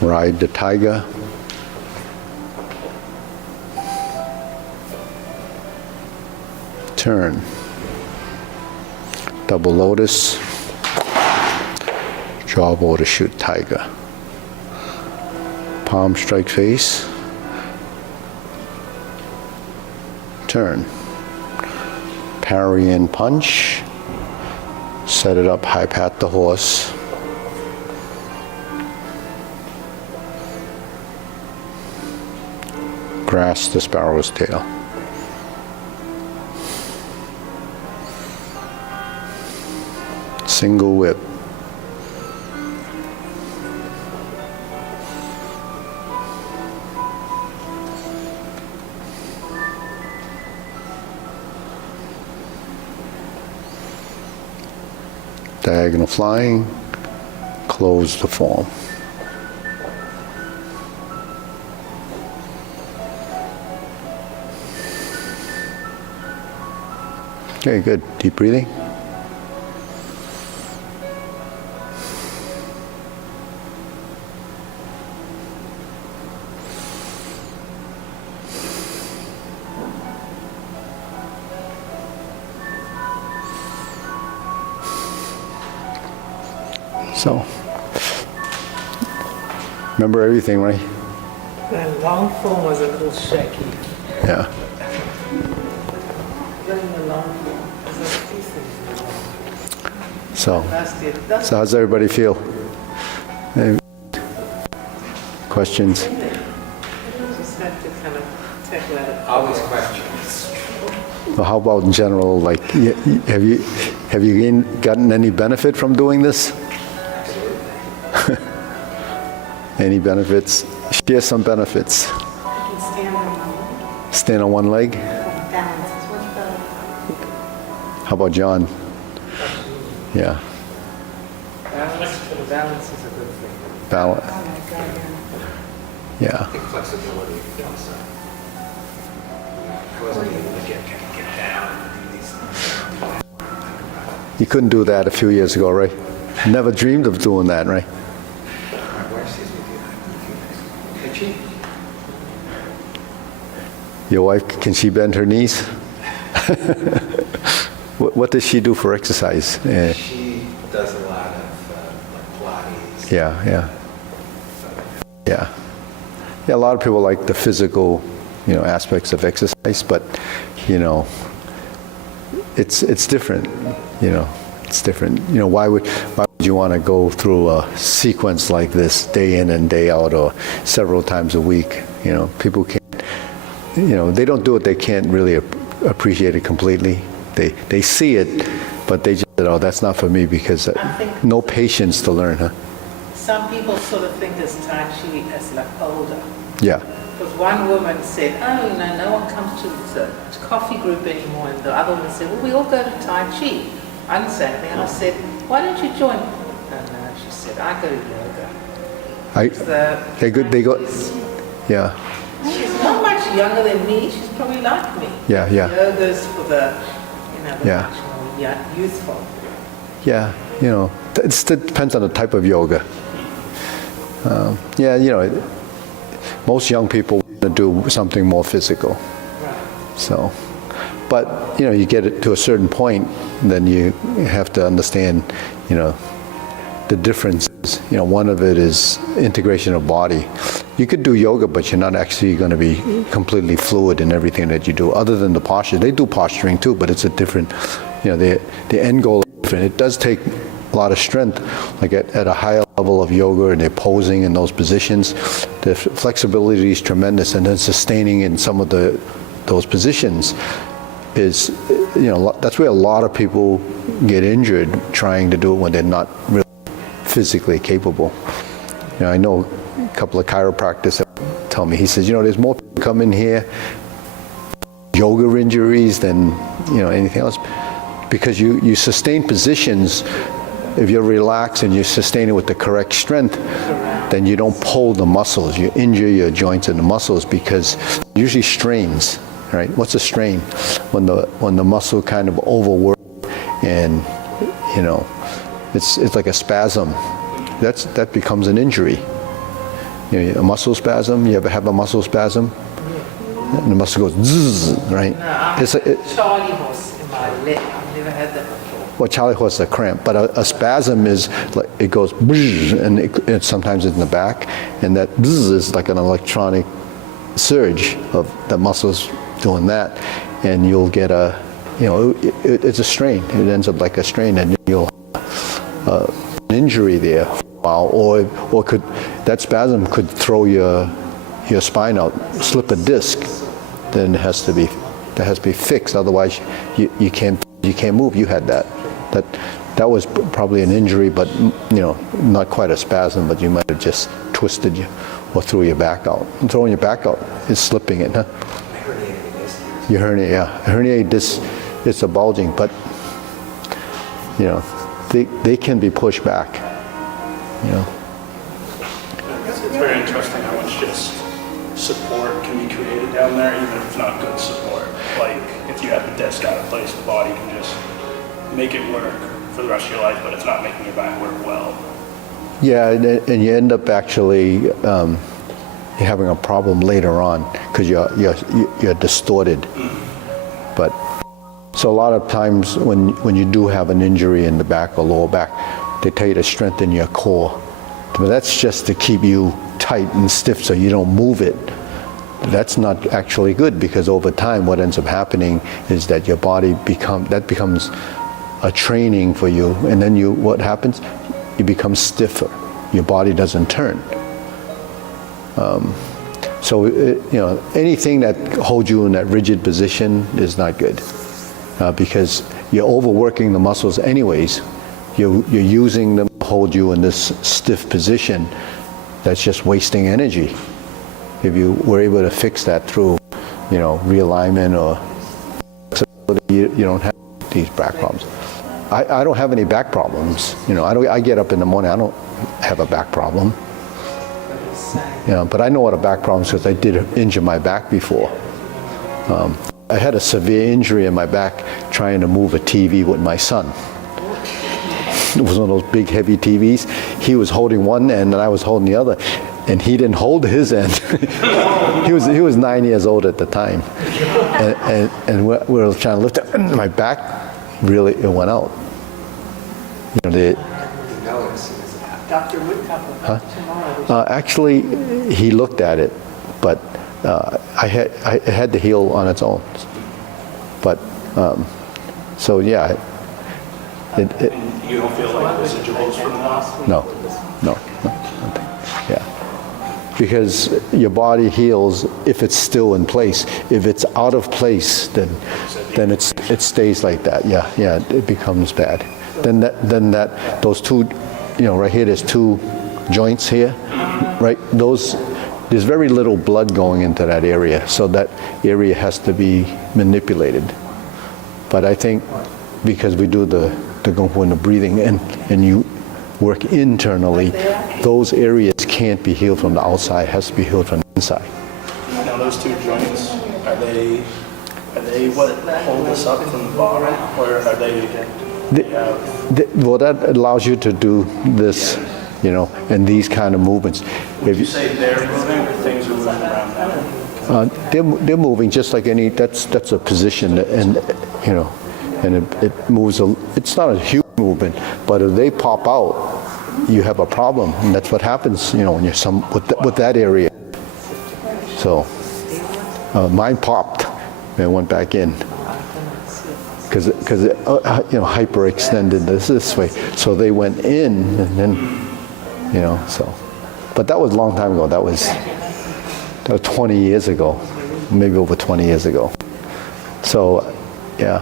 ride the tiger, turn, double lotus, jaw border shoot tiger, palm strike face, turn, parry and punch, set it up, high pat the horse, grass the sparrow's tail. Single whip. Diagonal flying, close the form. Okay, good. Deep breathing. So, remember everything, right? The long form was a little shaky. Yeah. Learning the long form. There's a few things. So That's how's everybody feel? Any questions? just have to kind of tackle that. Always questions. Well, how about in general, like, have you gotten any benefit from doing this? Any benefits? Share some benefits. You can stand on one Stand on one leg. balance. What's the How about John? Yeah. Balance, for the balance is a good thing. Balance. oh my god, Yeah. I think flexibility also. I wasn't able to get down and do these things. You couldn't do that a few years ago, right? Never dreamed of doing that, right? My wife sees me do that. Tai Chi. Your wife, can she bend her knees? What does she do for exercise? She does a lot of like Pilates. Yeah. Yeah. Yeah, a lot of people like the physical, aspects of exercise, but, it's different, it's different. Why would you want to go through a sequence like this day in and day out or several times a week? People can't, they don't do it, they can't really appreciate it completely. They see it, but they just said, oh, that's not for me because no patience to learn, huh? Some people sort of think of Tai Chi as like older. Yeah. Because one woman said, oh, no one comes to the coffee group anymore. And the other woman said, well, we all go to Tai Chi. I didn't say anything. And I said, why don't you join? No, she said, I go to yoga. They go, yeah. She's not much younger than me. She's probably like me. Yeah. Yoga's for the, Yeah. much more youthful. Yeah, it depends on the type of yoga. Most young people want to do something more physical. Right. So, but, you get it to a certain point, then you have to understand, the differences. One of it is integration of body. You could do yoga, but you're not actually going to be completely fluid in everything that you do, other than the posture. They do posturing too, but it's a different, the end goal is different. It does take a lot of strength, like at a higher level of yoga, and they're posing in those positions. The flexibility is tremendous, and then sustaining in some of those positions is, that's where a lot of people get injured trying to do it when they're not really physically capable. I know a couple of chiropractors that tell me, he says, there's more people come in here, yoga injuries than, anything else, because you sustain positions. If you're relaxed and you sustain it with the correct strength, then you don't pull the muscles. You injure your joints and the muscles because usually strains, right? What's a strain? When the muscle kind of overworks and, you know, it's like a spasm. That becomes an injury. You know, a muscle spasm. You ever have a muscle spasm? And the muscle goes zzz, right? No, Charlie horse in my leg. I've never had that before. Well, Charlie horse is a cramp, but a spasm is like it goes and it sometimes it's in the back, and that is like an electronic surge of the muscles doing that, and you'll get a, you know, it's a strain. It ends up like a strain, and you'll an injury there for a while, or could that spasm could throw your spine out, slip a disc, then that has to be fixed. Otherwise, you can't move. You had that. That was probably an injury, but you know, not quite a spasm, but you might have just twisted you or threw your back out. And throwing your back out is slipping it, huh? Your hernia, yeah. A herniated disc, it's a bulging, but you know, they can be pushed back. You know. It's very interesting how much just support can be created down there, even if it's not good support. Like if you have the disc out of place, the body can just make it work for the rest of your life, but it's not making your back work well. Yeah, and you end up actually having a problem later on because you're distorted. But so a lot of times when you do have an injury in the back or lower back, they tell you to strengthen your core. But that's just to keep you tight and stiff so you don't move it. That's not actually good because over time what ends up happening is that your body becomes a training for you, and then what happens? You become stiffer. Your body doesn't turn. So you know, anything that holds you in that rigid position is not good because you're overworking the muscles anyways. You're using them to hold you in this stiff position. That's just wasting energy. If you were able to fix that through, you know, realignment or flexibility, you don't have these back problems. I don't have any back problems. You know, I get up in the morning, I don't have a back problem. You know, but I know what a back problem is because I did injure my back before. I had a severe injury in my back trying to move a TV with my son. It was one of those big heavy TVs. He was holding one end and I was holding the other, and he didn't hold his end. he was 9 years old at the time, and we were trying to lift it, and my back really it went out. You know, Dr. Woodcover, tomorrow. actually, he looked at it, but it had to heal on its own. But so yeah. And you don't feel like residuals from that? No, nothing. Yeah, because your body heals if it's still in place. If it's out of place, then it stays like that. Yeah, it becomes bad. Then those two, you know, right here. There's two joints here, right? There's very little blood going into that area, so that area has to be manipulated. But I think because we do the Kung Fu and the breathing and you work internally, those areas can't be healed from the outside, it has to be healed from the inside. Now those two joints, are they what hold us up from the bottom, or are they? Well, that allows you to do this, you know, and these kind of movements. Would you say they're moving, or things are moving around them? They're moving just like any. That's a position, and you know, and it moves. It's not a huge movement, but if they pop out, you have a problem, and that's what happens, you know, when you're with that area. So mine popped and went back in because you know, hyperextended this way. So they went in, and then, you know, so. But that was a long time ago. That was 20 years ago, maybe over 20 years ago. So, yeah.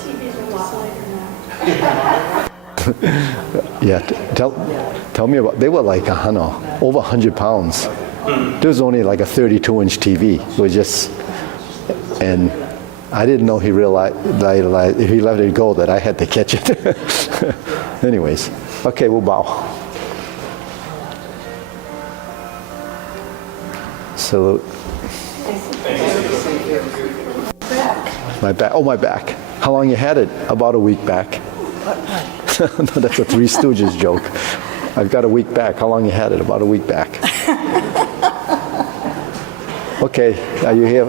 TVs are a lot lighter now. Yeah, tell me about, they were like, over 100 pounds. There was only like a 32-inch TV. It was just, and I didn't know he realized if he let it go that I had to catch it. Anyways, okay, we'll bow. Salute. My back. Oh, my back. How long you had it? About a week back. No, that's a Three Stooges joke. I've got a week back. How long you had it? About a week back. Okay, are you here?